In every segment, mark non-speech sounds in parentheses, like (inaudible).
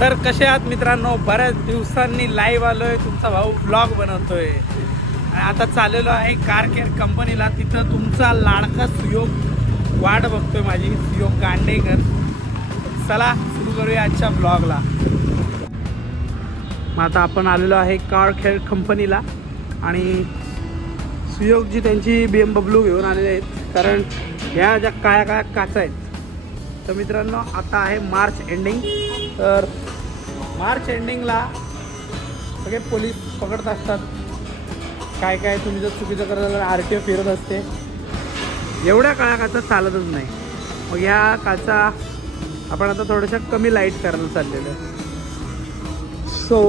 तर कसे आहात मित्रांनो? बऱ्याच दिवसांनी लाईव्ह आलोय. तुमचा भाऊ ब्लॉग बनवतोय. आणि आता चाललेलो आहे कार केअर कंपनीला तिथं तुमचा लाडका सुयोग वाट बघतोय माझी सुयोग गांडेकर. चला सुरू करूया आजच्या ब्लॉगला मग आता आपण आलेलो आहे कार केअर कंपनीला आणि सुयोगजी त्यांची बी एम डब्ल्यू घेऊन आलेले आहेत. कारण ह्या ज्या काळ्या काळ्या काचा आहेत तर मित्रांनो आता आहे मार्च एंडिंग तर मार्च एंडिंगला सगळे पोलीस पकडत असतात. काय काय तुम्ही जर चुकीचं करत असाल आर टी ओ फिरत असते. एवढ्या काळ्या काचा चालतच नाही. मग ह्या काचा आपण आता थोड्याशा कमी लाइट करायला चाललेलो सो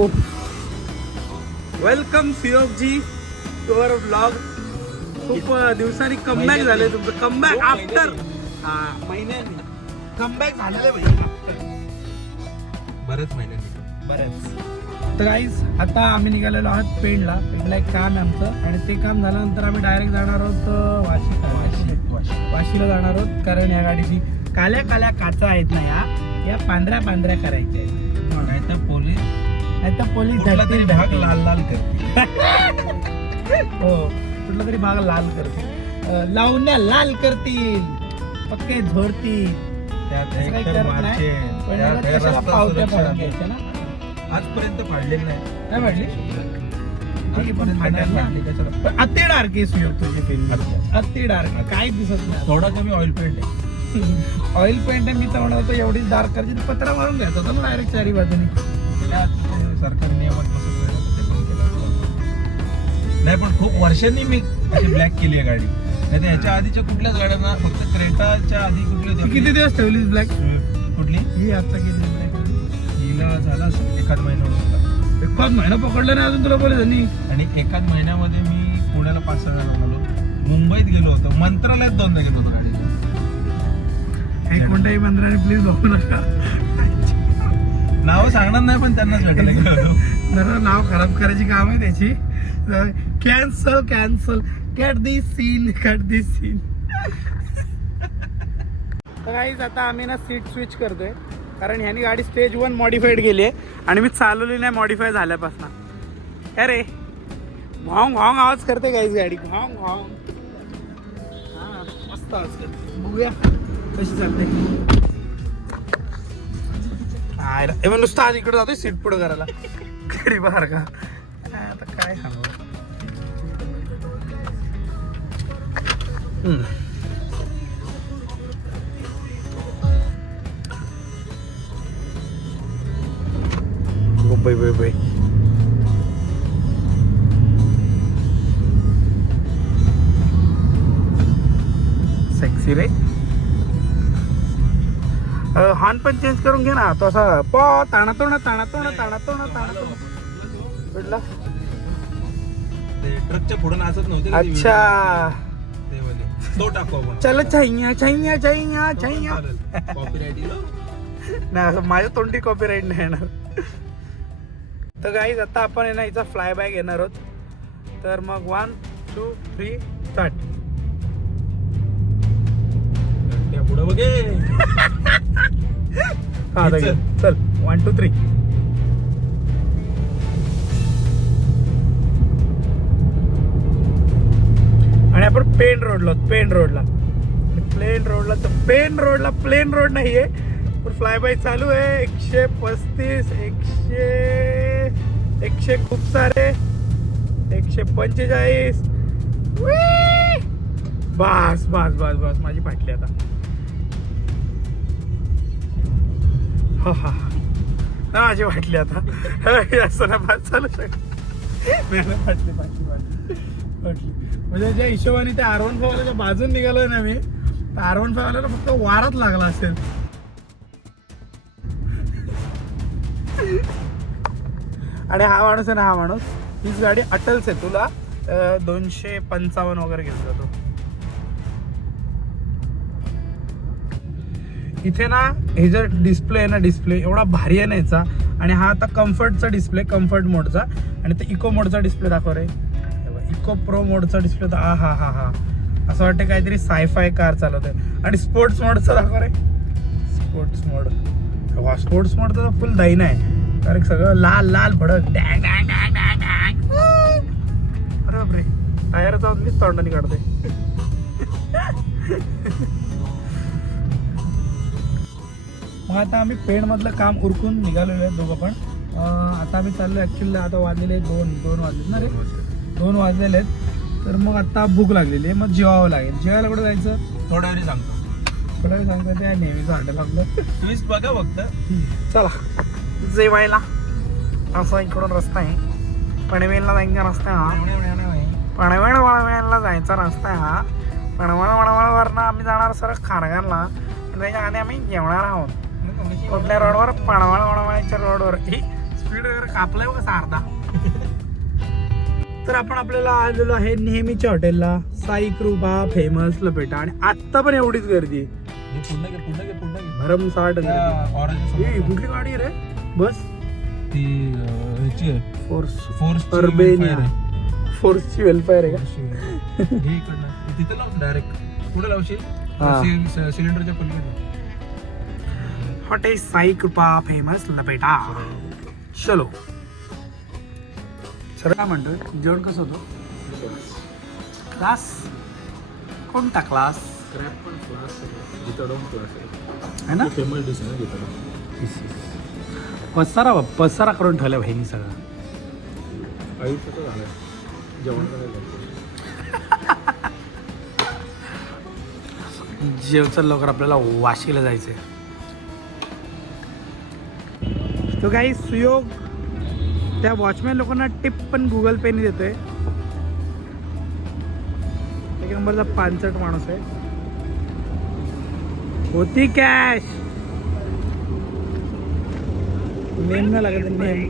वेलकम सियोगजी युअर ब्लॉग खूप दिवसांनी कमबॅक झालंय तुमचं. कमबॅक आफ्टर हा महिन्यानी कमबॅक झालेलं आहे. बरेच महिन्यांनी बरेच. तर गाईज आता आम्ही निघालेलो आहोत पेणला. पेणला एक काम आहे आमचं. आणि ते काम झाल्यानंतर आम्ही डायरेक्ट जाणार आहोत वाशी वाशी वाशीला जाणार आहोत कारण या गाडीची काल्या काल्या काचा आहेत ना या. या पांढऱ्या पांढऱ्या करायच्या आहेत. नाही तर पोलीस नाही तर पोलीस कुठला तरी धरतील, भाग. लाल लाल करते हो कुठला तरी भाग लाल करतील. लावण्या लाल करतील. पक्के त्यात असं काही एकतर करत मार्चे नाही. पण त्या याला काही कशाला रस्ता पावत्या सुरक्षा पाडून घ्यायच्या ना? आजपर्यंत फाडलेलं नाही. काय म्हटली ठीक आहे, पण आजपर्यंत कशाला? अति डार्क आहे सुयोग तुझी फिल्म. अति डार्क. आहे काहीच दिसत नाही. थोडा कमी ऑइल पेंट आहे. (laughs) ऑइल पेंट आहे मी तर म्हणत होतो एवढीच डार्क करायची तर पत्रा मारून घ्यायचा होता ना डायरेक्ट चारी बाजूनी. सरकार नियमात नाही ते पण केलं. नाही पण खूप वर्षांनी मी ब्लॅक केली आहे गाडी. नाही तर ह्याच्या आधीच्या कुठल्याच गाड्यांना फक्त क्रेटाच्या आधी कुठली होती? किती दिवस ठेवलीस ब्लॅक कुठली? ही आता किती ब्लॅक हिला झाला असेल एखाद महिना होता एकाच महिना पकडलं नाही अजून तुला बोलत त्यांनी? आणि एकाच महिन्यामध्ये मी पुण्याला पाच सहा जण आलो. मुंबईत गेलो होतो. मंत्रालयात दोनदा गेलो होतो गाडी कोणत्याही मंदिराने प्लीज बघू नका. नाव सांगणार नाही पण त्यांनाच भेटायला गेलो. जरा नाव खराब करायची काम आहे त्याची. Cancel cancel cut the scene cut the scene तर काहीच आता आम्ही ना सीट स्विच करतोय. कारण ह्यानी गाडी स्टेज वन मॉडिफाईड केली आहे. आणि मी चालवली नाही मॉडिफाय झाल्यापासून. काय रे. भॉंग भॉंग आवाज करते काहीच गाडी. भॉंग भॉंग हां मस्त आवाज करते. बघूया कशी चालते. नुसतं आज इकडे जातोय सीट पुढे करायला. (laughs) गाडी बाहेर का? आता काय सांगू? बाई बाई बाई सेक्सी रे? हॉर्न पण चेंज करून घे ना. तो असा पॉ ताणातो ना ताणातो ना ताणातो ना ताणातो कुठला ते ट्रकच्या पुढे नाचत नव्हते अच्छा? ते टाकू आपण. चल छैया छैया छैया छैया. कॉपीराईट नाही माझ्या तोंडी कॉपीराईट नाही येणार. तर गाईज आता आपण आहे ना हिचा फ्लाय बॅग घेणार आहोत. तर मग वन टू थ्री स्टार्ट पुढे बघे. हा. चल. वन टू थ्री आपण पेन रोडला पेन रोडला. प्लेन रोडला तर पेन रोडला प्लेन रोड नाही आहे पण फ्लाय बाय चालू आहे एकशे पस्तीस एकशे एकशे खूप सारे एकशे पंचेचाळीस. बस बस बस बस माझी फाटली आता. हा हा माझी वाटली आता. असं ना बस चालू शकत. ना, (laughs) फाटली फाटली. म्हणजे ज्या हिशोबाने त्या आर वन फायवाल्याच्या बाजून निघालोय ना मी तर आर वन फायवाल्याला फक्त वाराच लागला असेल. आणि हा माणूस आहे ना हा माणूस हीच गाडी अटलच आहे. तुला दोनशे पंचावन्न वगैरे घेऊन जातो. इथे ना हे जर डिस्प्ले आहे ना डिस्प्ले एवढा भारी आहे ना याचा. आणि हा आता कम्फर्टचा डिस्प्ले कम्फर्ट मोडचा आणि ते इको मोडचा डिस्प्ले दाखव रे. इको प्रो मोडचा डिस्प्ले तर आ हा हा. हा असं वाटतं काहीतरी सायफाय कार चालवत आहे आणि स्पोर्ट्स मोडचा दाखव रे. स्पोर्ट्स मोड स्पोर्ट्स मोड तर फुल दैन आहे. कारण सगळं लाल लाल भडक. डॅग डॅग डॅग डॅग डॅग अरे बापरे. टायर जाऊन मीच तोंडाने काढते मग आता आम्ही पेणमधलं काम उरकून निघालेलो आहे दोघं पण. आता आम्ही चाललो ॲक्च्युली आता वाजलेले दोन दोन वाजले ना रे. दोन वाजलेले आहेत. तर मग आता भूक लागलेली आहे. मग जेवावं लागेल. जेवायला कुठं जायचं? थोड्या वेळी सांगतो कुठं सांगतं ते नेहमीचं हॉटेल आपलं ट्विस्ट बघा फक्त. चला. जेवायला. असा इकडून रस्ता आहे. पनवेलला जायचा रस्ता आहे हा. पनवेल वळवेलला जायचा रस्ता आहे हा. पनवेल वळवळवरनं आम्ही जाणार सर खारघरला त्याच्या आधी आम्ही जेवणार आहोत. कुठल्या रोडवर पनवळ वळवळच्या रोडवर ही स्पीड वगैरे कापलाय बघा सारदा. तर आपण आपल्याला आलेलो आहे नेहमीच्या हॉटेलला. साई कृपा फेमस लपेटा. आणि आत्ता पण एवढीच गर्दी भरमसाठ गर्दी. कुठली गाडी रे? बस. ती अं, ह्याची आहे. फोर्स फोर्स अर्बेनिया फोर्सची वेलफेअर आहे. का? तिथे लाव डायरेक्ट पुढे लावशील? हा. सिलेंडरच्या पलीकडे हॉटेल साई कृपा फेमस लपेटा. चलो. सर काय म्हणतोय? जेवण कसं होतं? क्लास कोणता क्लास क्रॅप पण क्लास आहे. क्लास ना? फेमस डिश आहे ना पसारा पसारा करून ठेवल्या बहिणी सगळं. झालं जेवण जेवचं लवकर आपल्याला वाशीला जायचंय. तो काही सुयोग. त्या वॉचमॅन लोकांना टिप पण गुगल पेने देतोय. एक नंबरचा पानचट माणूस आहे. होती कॅश नेम नाही लागत नेम.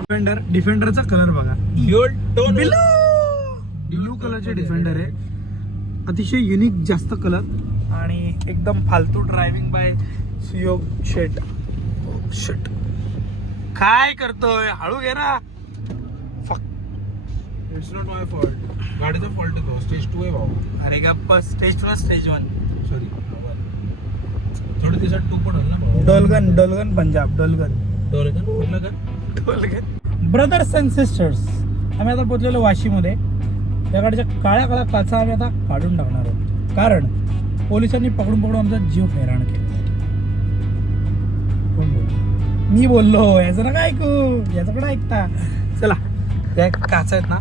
डिफेंडर डिफेंडरचा कलर बघा. ब्लू कलरचे डिफेंडर आहे. अतिशय युनिक जास्त कलर आणि एकदम फालतू ड्रायव्हिंग बाय सुयोग शेट शेट काय करतोय? हळू घे ना. Fuck it's not my fault गाडीचा फॉल्ट आहे तो. स्टेज टू आहे भाऊ. अरे गप्प. Stage one stage one sorry थोडे दिवसात टू पण होईल ना भाऊ. डोलगन डोलगन पंजाब डोलगन. डोले का कुठलं डोलगन. ब्रदर्स अँड सिस्टर्स आम्ही आता पोचलेलो वाशीमध्ये. त्या गाडीच्या काळ्या काळ्या काचा आम्ही आता काढून टाकणार आहोत. कारण पोलिसांनी पकडून पकडून आमचा जीव हैराण केला. मी बोललो याचं ना काय ऐकू याचं पण ऐकता. चला त्या काच आहेत ना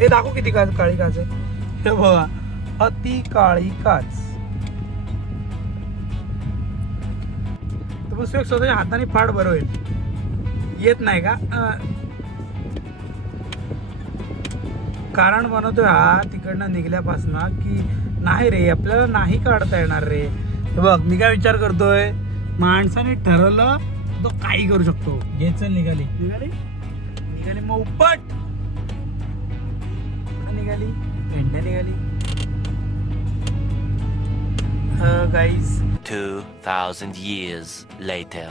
हे दाखवू किती काच काळी काच आहे हे बघा अति काळी काच. तर पुस्तक स्वतःच्या हाताने फाड बरं होईल. येत नाही का? कारण बनवतोय हा तिकडनं निघल्यापासनं की नाही रे आपल्याला नाही काढता येणार रे. बघ मी काय विचार करतोय? माणसाने ठरवलं तो काही करू शकतो. घे चल निघाली. निघाली? निघाली मग उपट. निघाली. पेंड्या निघाली. Guys 2,000 years later.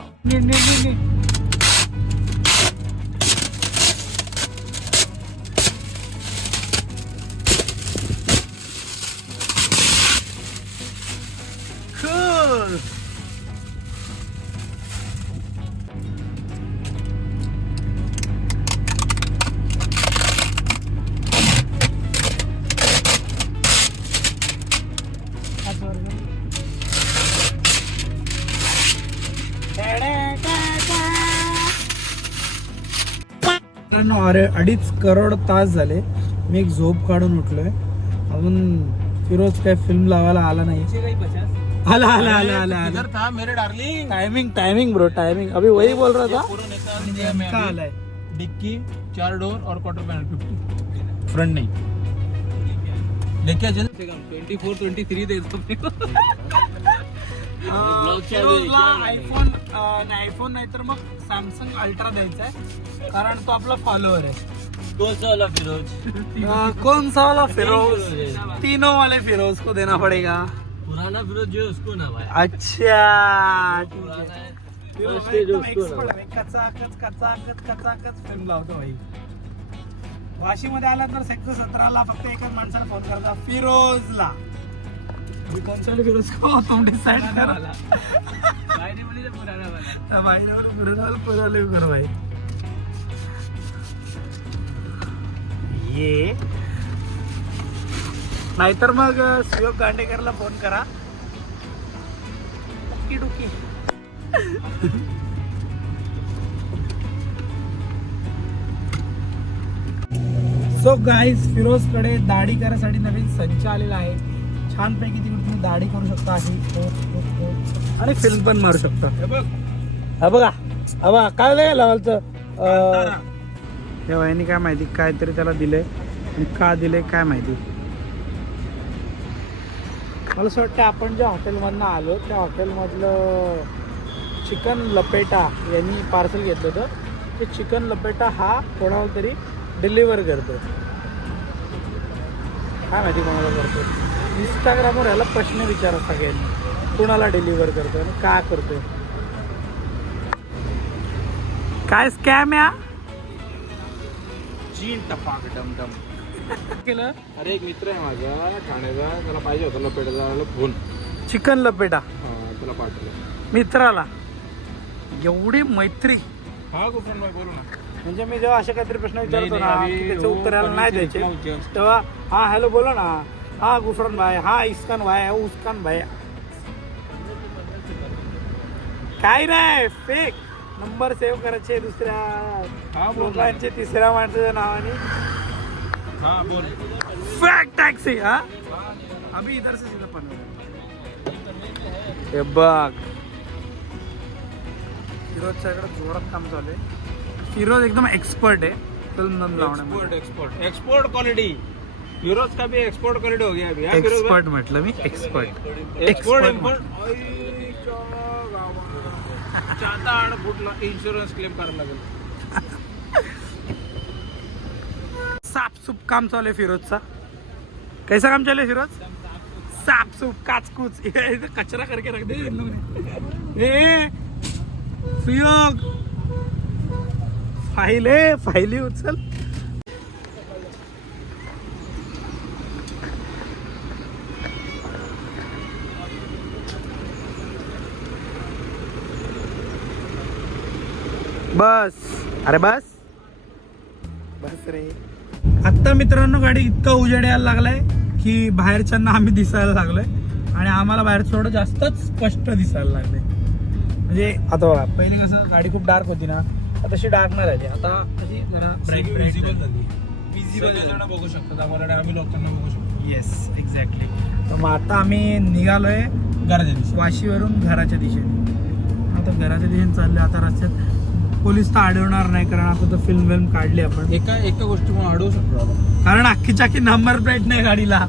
मित्रांनो अरे अडीच करोड तास झाले. मी एक झोप काढून उठलोय. अजून फिरोज काय फिल्म लावायला आला नाही. आला आला आला आला आला. इधर था मेरे darling timing timing bro timing अभी वही बोल रहा था? पूरा नेता दिया मैं का अभी। आलाय. डिक्की चार डोर और क्वार्टर पैनल फिफ्टी फ्रंट नहीं. लेके आ जल्दी. ट्वेंटी फोर ट्वेंटी थ्री दे फिरोजला आयफोन नाही आयफोन नाही तर मग सॅमसंग अल्ट्रा द्यायचा आहे. कारण तो आपला फॉलोअर आहे. कौन सा वाला फिरोज? अं, कौन सा वाला फिरोज तीनों वाले फिरोज को देना पड़ेगा? पुराना फिरोज जो उसको ना भाई। अच्छा फिल्म लावतो भाई. वाशीमध्ये आला तर सेक्टर सतराला फक्त एकच माणसाला फोन करता. फिरोजला. कौन सा फिरोज को तुम डिसाइड करा. बायने बोली तर पुराणा वाला भाई ने बोला पुराना वाला पुराना वाला करो भाई ये. नाहीतर मग सुयोग गांडेकरला फोन करा. डुकी डुकी. सो गाईज फिरोजकडे दाढी करायसाठी नवीन संच आलेला आहे. छानपैकी तुम्ही दाढी करू शकता अशी. आणि फिल्म पण मारू शकता. हे बघ. हा बघा. हा काय नाही लेवलचं? तारा. त्या वहिनी काय माहिती? काहीतरी त्याला दिलंय. आणि का दिलंय काय माहिती? मला असं वाटतं आपण ज्या हॉटेलमधनं आलो त्या हॉटेलमधलं चिकन लपेटा यांनी पार्सल घेतलं होतं. ते चिकन लपेटा हा कोणाला तरी डिलिव्हर करतो काय माहिती कोणाला करतो इंस्टाग्रामवर याला प्रश्न विचारा सगळ्यांनी. कोणाला डिलिव्हर करतो आणि का करतोय? काय स्कॅम या? चीन टपाक डम डम. (laughs) केलं? अरे एक मित्र आहे माझा ठाण्याचा. त्याला पाहिजे होता लपेटाचा फोन चिकन लपेटा. त्याला पाठवलं. मित्राला. एवढी मैत्री. हा गुफन भाई बोलू ना. म्हणजे मी जेव्हा असे काहीतरी प्रश्न विचारतो ना की त्याचे उत्तर याला पण नाही द्यायचे. तेव्हा हा हॅलो बोला ना. हा गुफरन भाई हा इस्कान भाई हा उस्कान भाई. काय नाही फेक नंबर सेव्ह करायचे दुसऱ्या हा बोल लोकांचे तिसऱ्या माणसाच्या नावाने. हा बोल. फॅक टॅक्सी हा? अभि इधर से सीधा पण हे बघ. फिरोजच्या इकडे जोरात काम चालू आहे. फिरोज एकदम एक्सपर्ट आहे. फिल्म नम लावण्यामध्ये export export export quality euros का भी एक्सपोर्ट क्वालिटी हो गया अभी हाँ, फिरोज? एक्सपर्ट म्हटलं मी एक्सपर्ट एक्सपोर्ट इम्पोर्ट आईच्या गावाला. आड फुटला इन्शुरन्स क्लेम करायला लागेल साफसूप काम चालू आहे फिरोजचा. कैसा काम चालू आहे फिरोज? साफसूप काचकूच. ये इधर कचरा करके रख दे इन लोगों ने. ए सुयोग फाईल आहे फाईली उचल. बस. अरे बस. बस रे. आत्ता मित्रांनो गाडी इतका उजेड यायला लागलाय की बाहेरच्यांना आम्ही दिसायला लागलोय. आणि आम्हाला बाहेर थोडं जास्तच स्पष्ट दिसायला लागलंय. म्हणजे आता बघा पहिली कसं गाडी खूप डार्क होती ना आता तशी डार्क नाही राहिली आता कशी जरा ब्राईट विजिबल ब्राईट झाली. बघू शकतात. आम्हाला आम्ही लोकांना बघू शकतो. येस एक्झॅक्टली तर मग आता आम्ही निघालोय गरजे दिवशी वाशीवरून घराच्या दिशेने. आता घराच्या दिशेने चालले आता रस्त्यात पोलीस तर अडवणार नाही कारण आता तर फिल्म विल्म काढली आपण. एका एका गोष्टीमुळे अडवू शकतो आपण. कारण अख्खी चाकी नंबर प्लेट नाही गाडीला.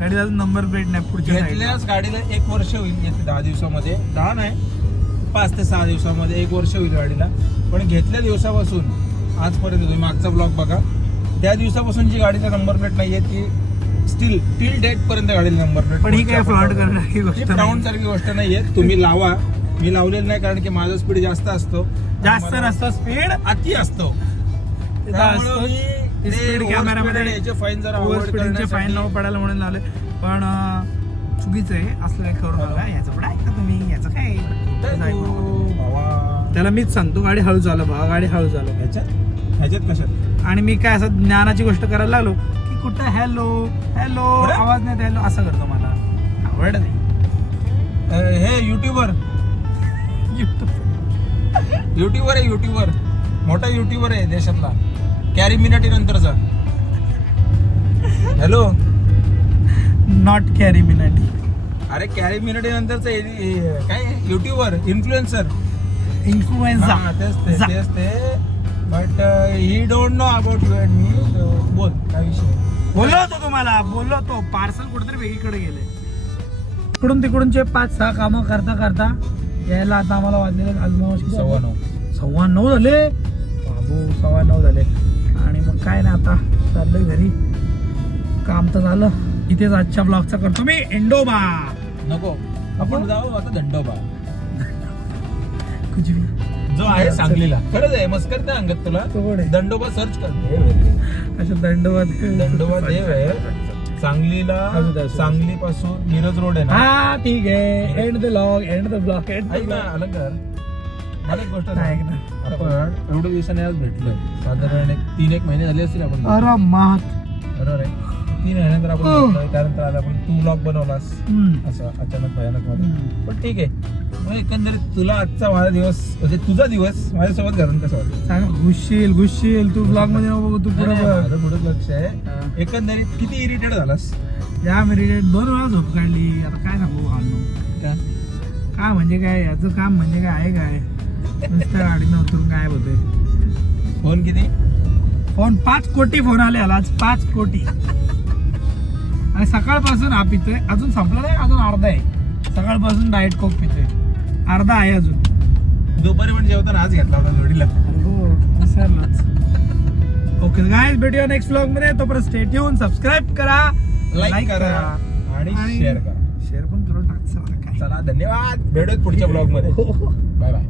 गाडीला नंबर प्लेट नाही पुढच्या side ला. घेतल्याच गाडीला एक वर्ष होईल येते दहा दिवसामध्ये. दहा नाही पाच ते सहा दिवसामध्ये एक वर्ष होईल गाडीला. पण घेतल्या दिवसापासून आजपर्यंत तुम्ही मागचा ब्लॉग बघा. त्या दिवसापासून जी गाडीला नंबर प्लेट नाहीये ती स्टील टिल डेट पर्यंत गाडीला नंबर प्लेट पण ही काय फ्लॉट करणारी गोष्ट प्राऊंड नाही. सारखी गोष्ट नाहीये तुम्ही लावा. मी लावलेलं नाही कारण की माझा स्पीड जास्त असतो. जास्त नसतं स्पीड अति असतो. त्यामुळे मी ते स्पीड overspeed कॅमेरामध्ये आणि याचे फाईन जरा avoid स्पीडिंगचे फाईन करण्यासाठी- नको पडायला म्हणून लावले पण अं, चुकीचं आहे. असलं काय करू नका. याचं पण ऐका तुम्ही? याचं काय? काय याचं ऐकू नका. तू, भावा? त्याला मीच सांगतो. गाडी हळू चालव भावा. गाडी हळू चालव. ह्याच्यात? ह्याच्यात कशात? आणि मी काय असं ज्ञानाची गोष्ट करायला लागलो की कुठं हॅलो हॅलो कुठं? आवाज नाही हॅलो असं करतो मला. आवड नाही. हे युट्यूबर युट्यूबर आहे युट्यूबर मोठा युट्यूबर आहे देशातला. कॅरी मिनाटी नंतरचा. हॅलो नॉट कॅरी मिनाटी अरे कॅरी मिनाटी नंतरचा काय? युट्यूबर इन्फ्लुएन्सर इन्फ्लुएन्झा तेच ते. तेच ते. But he don't know about you and मी बोल काय विषय? बोललो होतो तुम्हाला बोललो होतो. पार्सल कुठेतरी वेगळीकडे गेले. इकडून तिकडूनचे पाच सहा कामं करता करता यायला आता आम्हाला वाजलेले ऑलमोस्ट सव्वा नऊ सव्वा नऊ झाले? बाबू सव्वा नऊ झाले. आणि मग काय नाही आता चाललोय घरी. काम तर झालं. इथेच आजच्या ब्लॉगचा करतो मी एंडोबा नको. आपण जाऊ आता दंडोबा. कुछ भी. जो आहे सांगलीला. खरंच आहे मस्कर त्या अंगत तुला? दंडोबा सर्च कर अच्छा दंडोबा देव. दंडोबा देव आहे. सांगलीला. सांगली पासून मिरज रोड आहे ना हा ठीक आहे end the log end the blog end ऐक ना अलंकार मला एक गोष्ट सांग. ना. आपण एवढ्या दिवसाने आज भेटलोय साधारण एक तीन एक महिने झाले असतील आपण अरे मात बरोबर आहे तीन महिन्यानंतर आपण हो. त्यानंतर आज आपण तू ब्लॉग बनवलास. असं अचानक भयानकमध्ये. पण ठीक आहे एकंदरीत तुला आजचा माझा दिवस म्हणजे तुझा दिवस माझ्यासोबत घालून कसा वाटतो सांग. घुसशील घुसशील. तू ब्लॉगमध्ये नको बघू तू पुढे नाही, बघ. माझं पुढे लक्ष आहे. एकंदरीत किती इरिटेट झालास? या मेरी दोन वेळा झोप काढली. आता काय सांगू का? काय म्हणजे काय? याचं काम म्हणजे काय? आहे काय? नुसतं गाडीनं उतरून काय होतंय. फोन किती? फोन पाच कोटी फोन आले याला. आज पाच कोटी. आणि सकाळपासून हा पितोय. अजून संपला नाही अजून अर्धा आहे. सकाळपासून डाएट कोक पितोय. अर्धा आहे अजून. दुपारी पण जेवताना आज घेतला होता जोडीला. हो विसरलोच. ओके गाईज भेटूया नेक्स्ट ब्लॉगमध्ये. तोपर्यंत स्टेट येऊन सबस्क्राईब करा लाईक करा आणि शेअर करा. शेअर पण करून टाक चला काय चला धन्यवाद. भेटूत पुढच्या (laughs) ब्लॉगमध्ये. हो, हो. Bye bye